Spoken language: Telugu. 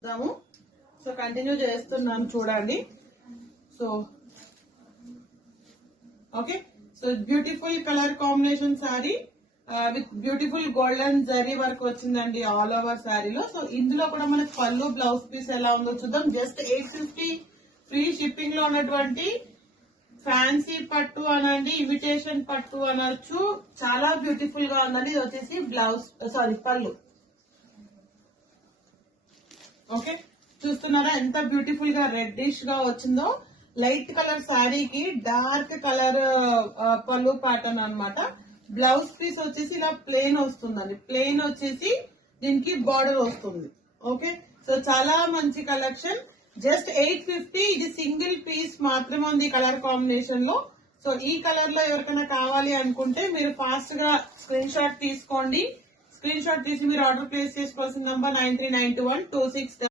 చూద్దాము. సో కంటిన్యూ చేస్తున్నాను చూడండి. So okay, so beautiful colour combination sari with beautiful golden zari work వచ్చిందండి ఆల్ ఓవర్ శారీలో. సో ఇందులో కూడా మనకి పళ్ళు బ్లౌజ్ పీస్ ఎలా ఉందో చూద్దాం. జస్ట్ 850 ఫ్రీ షిప్పింగ్ లో ఉన్నటువంటి ఫ్యాన్సీ పట్టు అనండి, ఇమిటేషన్ పట్టు అనొచ్చు. చాలా బ్యూటిఫుల్ గా ఉందండి. ఇది వచ్చేసి బ్లౌజ్ పళ్ళు. ఓకే, చూస్తున్నారా ఎంత బ్యూటిఫుల్ గా రెడ్డిష్ గా వచ్చిందో. లైట్ కలర్ శారీకి డార్క్ కలర్ పళ్ళు ప్యాటర్న్ అన్నమాట. బ్లౌజ్ పీస్ వచ్చేసి ఇలా ప్లెయిన్ వస్తుందండి. ప్లెయిన్ వచ్చేసి దీనికి బార్డర్ వస్తుంది. ఓకే, సో చాలా మంచి కలెక్షన్. జస్ట్ 850. ఇది సింగిల్ పీస్ మాత్రమే ఉంది ఈ కలర్ కాంబినేషన్ లో. సో ఈ కలర్ లో ఎవరికైనా కావాలి అనుకుంటే మీరు ఫాస్ట్ గా స్క్రీన్ షాట్ తీసుకోండి. స్క్రీన్ షాట్ తీసి మీరు ఆర్డర్ ప్లేస్ చేసుకోవాల్సిన నంబర్ 93921266